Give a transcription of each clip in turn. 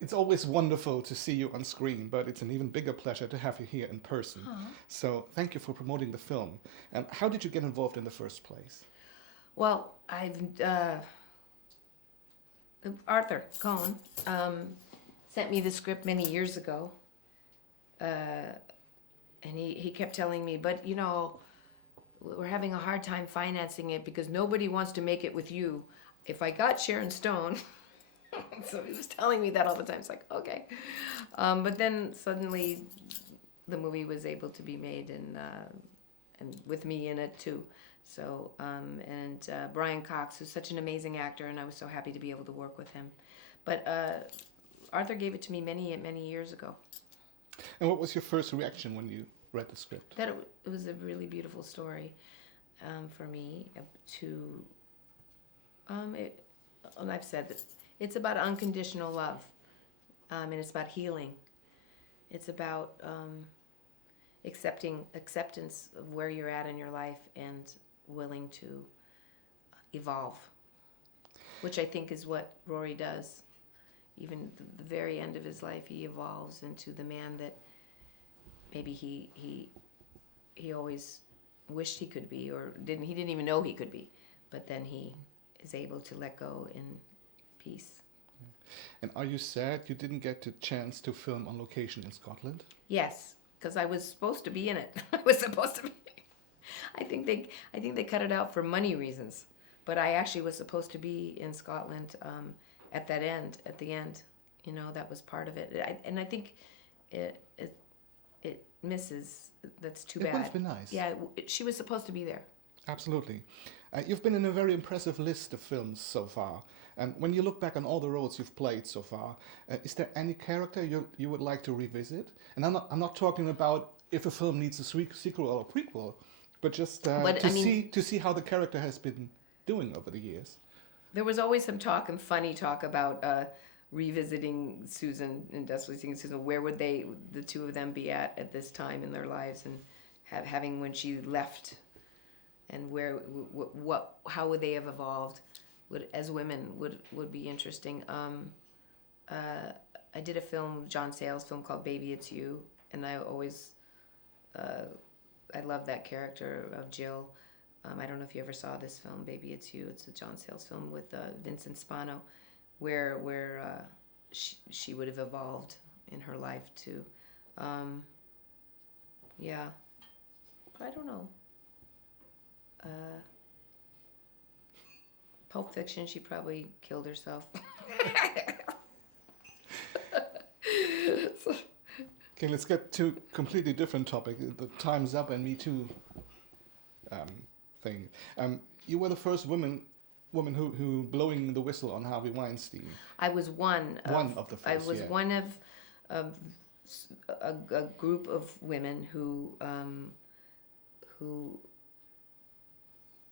It's always wonderful to see you on screen, but it's an even bigger pleasure to have you here in person. Aw. So thank you for promoting the film. How did you get involved in the first place? Well, Arthur Cohn sent me the script many years ago, and he kept telling me, but we're having a hard time financing it because nobody wants to make it with you. If I got Sharon Stone, so he was telling me that all the time. It's like, okay. But then suddenly the movie was able to be made and with me in it too. So, Brian Cox, who's such an amazing actor, and I was so happy to be able to work with him. But Arthur gave it to me many, many years ago. And what was your first reaction when you read the script? That it was a really beautiful story for me to, and I've said that it's about unconditional love, and it's about healing. It's about acceptance of where you're at in your life and willing to evolve, which I think is what Rory does. Even the very end of his life, he evolves into the man that maybe he always wished he could be, or he didn't even know he could be, but then he is able to let go in peace. And are you sad you didn't get the chance to film on location in Scotland? Yes, because I was supposed to be in it. I was supposed to be. I think they cut it out for money reasons, but I actually was supposed to be in Scotland at the end. That was part of it. I think it misses. That's too bad. It would have been nice. Yeah, she was supposed to be there. Absolutely. You've been in a very impressive list of films so far. And when you look back on all the roles you've played so far, is there any character you would like to revisit? And I'm not talking about if a film needs a sequel or a prequel, but just to see how the character has been doing over the years. There was always some funny talk about revisiting Susan and Desperately Seeking Susan. Where would the two of them be at this time in their lives, and having when she left, and how would they have evolved? As women would be interesting. I did a film, John Sayles' film called Baby It's You, and I always I love that character of Jill. I don't know if you ever saw this film, Baby It's You. It's a John Sayles film with Vincent Spano, where she would have evolved in her life too. Yeah, but I don't know. Pulp Fiction, she probably killed herself. Okay, let's get to a completely different topic. The Time's Up and Me Too thing. You were the first woman who blowing the whistle on Harvey Weinstein. I was one of the first. I was one of a group of women who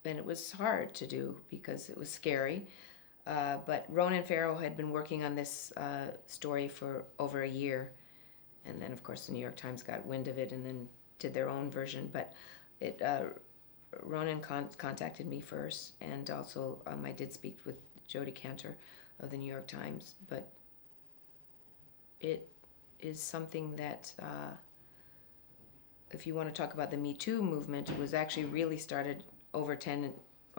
and it was hard to do because it was scary. But Ronan Farrow had been working on this story for over a year. And then, of course, the New York Times got wind of it and then did their own version. But Ronan contacted me first. And also, I did speak with Jodi Kantor of the New York Times. But it is something that, if you want to talk about the Me Too movement, it was actually really started over 10,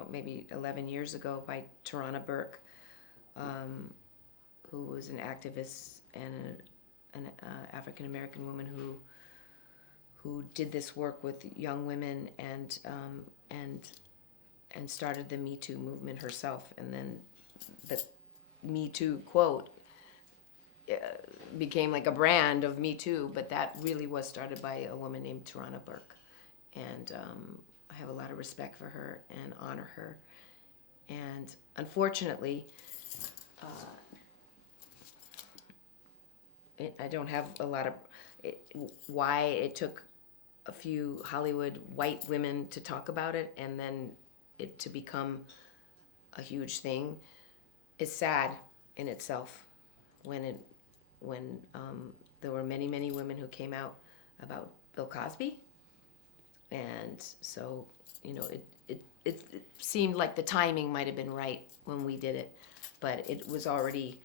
maybe 11 years ago by Tarana Burke, who was an activist and an African-American woman who did this work with young women and started the Me Too movement herself. And then the Me Too quote became like a brand of Me Too, but that really was started by a woman named Tarana Burke. And I have a lot of respect for her and honor her. And unfortunately, I don't have a lot of why it took a few Hollywood white women to talk about it and then it to become a huge thing is sad in itself. When there were many, many women who came out about Bill Cosby. And so, it seemed like the timing might have been right when we did it, but it was already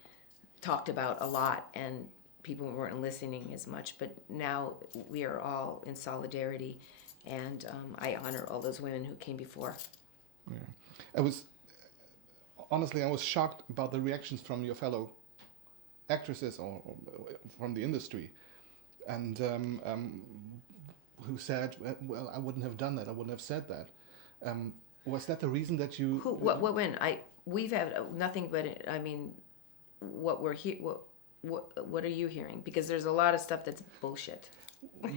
talked about a lot, and people weren't listening as much. But now we are all in solidarity, and I honor all those women who came before. Yeah. Honestly, I was shocked about the reactions from your fellow actresses or from the industry, and who said, "Well, I wouldn't have done that. I wouldn't have said that." Was that the reason that you? When we've had nothing but, I mean, what we're here. What are you hearing? Because there's a lot of stuff that's bullshit.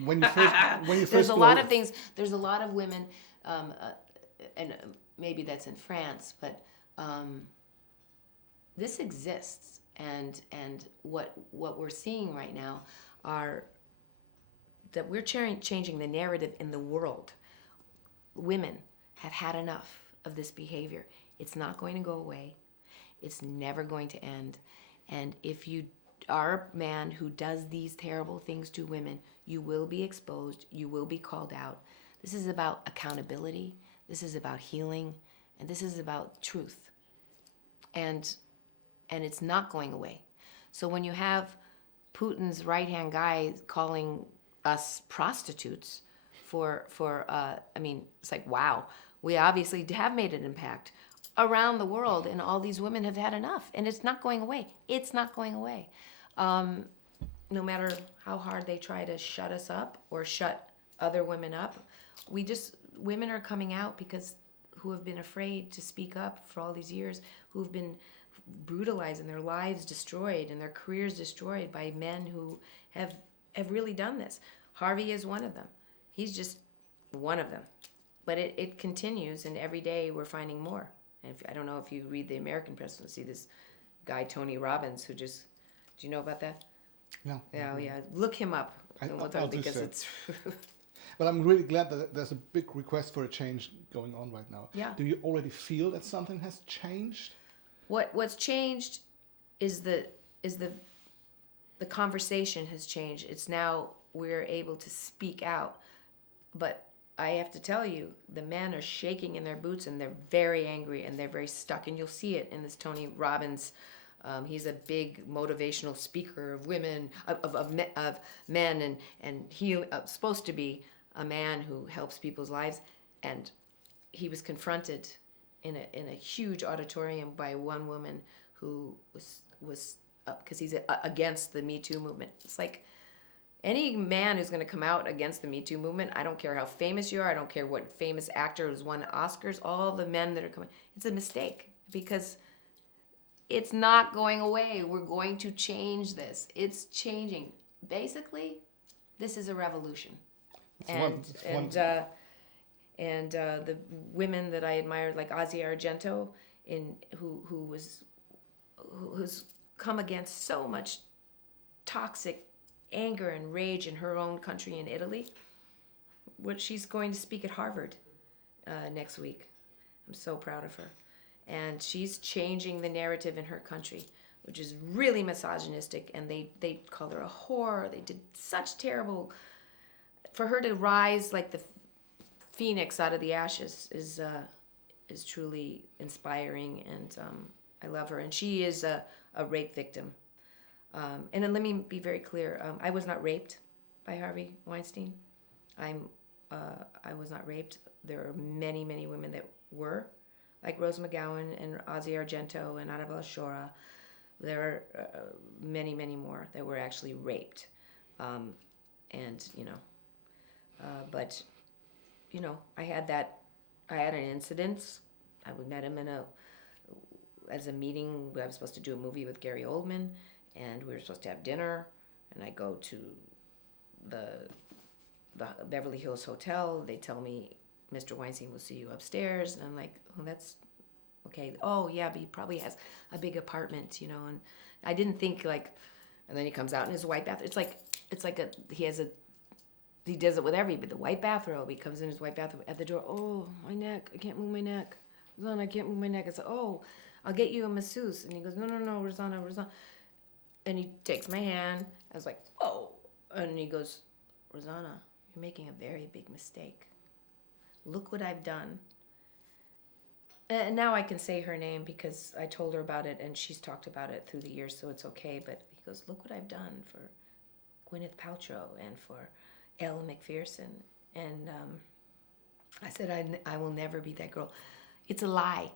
When you first there's a lot of things. There's a lot of women, and maybe that's in France, but this exists, and what we're seeing right now are that we're changing the narrative in the world. Women have had enough of this behavior. It's not going to go away. It's never going to end. And if you are a man who does these terrible things to women, you will be exposed. You will be called out. This is about accountability. This is about healing. And this is about truth. And it's not going away. So when you have Putin's right-hand guy calling us prostitutes I mean, it's like, wow, we obviously have made an impact around the world, and all these women have had enough, and it's not going away. It's not going away. No matter how hard they try to shut us up or shut other women up, women are coming out because who have been afraid to speak up for all these years, who've been brutalized and their lives destroyed and their careers destroyed by men who have really done this. Harvey is one of them. He's just one of them. But it continues, and every day we're finding more. And I don't know if you read the American press and see this guy, Tony Robbins, who do you know about that? No. Yeah. Look him up. Because it's... But I'm really glad that there's a big request for a change going on right now. Yeah. Do you already feel that something has changed? What's changed is the conversation has changed. It's now we're able to speak out. But I have to tell you, the men are shaking in their boots, and they're very angry, and they're very stuck. And you'll see it in this Tony Robbins. He's a big motivational speaker of women, of men, and he supposed to be a man who helps people's lives. And he was confronted in a huge auditorium by one woman who was because he's against the Me Too movement. It's like, any man who's going to come out against the Me Too movement, I don't care how famous you are, I don't care what famous actor who's won Oscars, all the men that are coming, it's a mistake, because it's not going away. We're going to change this. It's changing. Basically, this is a revolution. The women that I admired, like Asia Argento, who's come against so much toxic anger and rage in her own country in Italy. She's going to speak at Harvard next week. I'm so proud of her. And she's changing the narrative in her country, which is really misogynistic, and they called her a whore. They did such terrible... For her to rise like the phoenix out of the ashes is truly inspiring, and I love her. And she is a rape victim. And then let me be very clear. I was not raped by Harvey Weinstein. I was not raped. There are many, many women that were, like Rose McGowan and Asia Argento and Annabella Shora. There are many, many more that were actually raped. But I had an incident. I met him as a meeting. I was supposed to do a movie with Gary Oldman, and we were supposed to have dinner, and I go to the Beverly Hills Hotel. They tell me, Mr. Weinstein will see you upstairs. And I'm like, oh, that's okay. Oh, yeah, but he probably has a big apartment, and I didn't think, and then he comes out in his white bathrobe. He does it with everybody. The white bathrobe, he comes in his white bathrobe at the door. Oh, my neck, I can't move my neck. Rosanna, I can't move my neck. I said, oh, I'll get you a masseuse. And he goes, no, Rosanna. And he takes my hand. I was like, oh. And he goes, Rosanna, you're making a very big mistake. Look what I've done. And now I can say her name because I told her about it and she's talked about it through the years, so it's okay. But he goes, look what I've done for Gwyneth Paltrow and for Ella McPherson. And I said, I will never be that girl. It's a lie.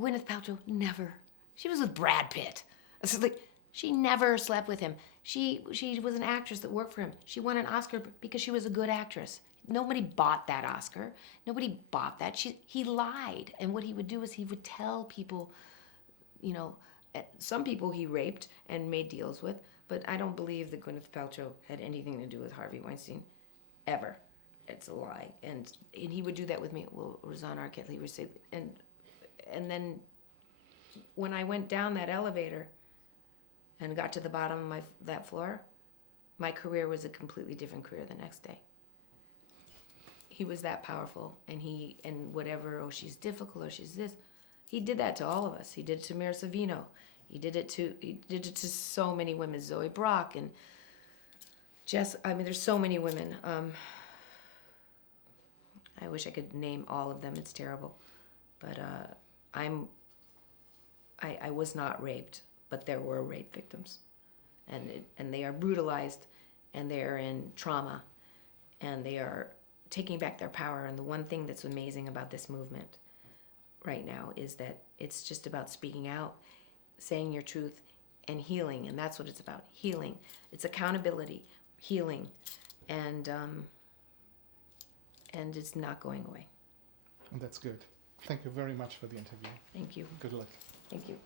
Gwyneth Paltrow, never. She was with Brad Pitt. I was like, she never slept with him. She was an actress that worked for him. She won an Oscar because she was a good actress. Nobody bought that Oscar. Nobody bought that. He lied. And what he would do is he would tell people, you know, some people he raped and made deals with, but I don't believe that Gwyneth Paltrow had anything to do with Harvey Weinstein, ever. It's a lie. And he would do that with me. Well, Rosanna Arquette Rede would say, and then when I went down that elevator and got to the bottom of that floor, my career was a completely different career the next day. He was that powerful, and whatever, oh, she's difficult, or she's this. He did that to all of us. He did it to Mira Sorvino. He did it to so many women, Zoe Brock and Jess. I mean, there's so many women. I wish I could name all of them. It's terrible, but I was not raped, but there were rape victims, and they are brutalized, and they are in trauma, and they are taking back their power. And the one thing that's amazing about this movement right now is that it's just about speaking out, saying your truth, and healing. And that's what it's about, healing. It's accountability, healing, and it's not going away. And that's good. Thank you very much for the interview. Thank you. Good luck. Thank you.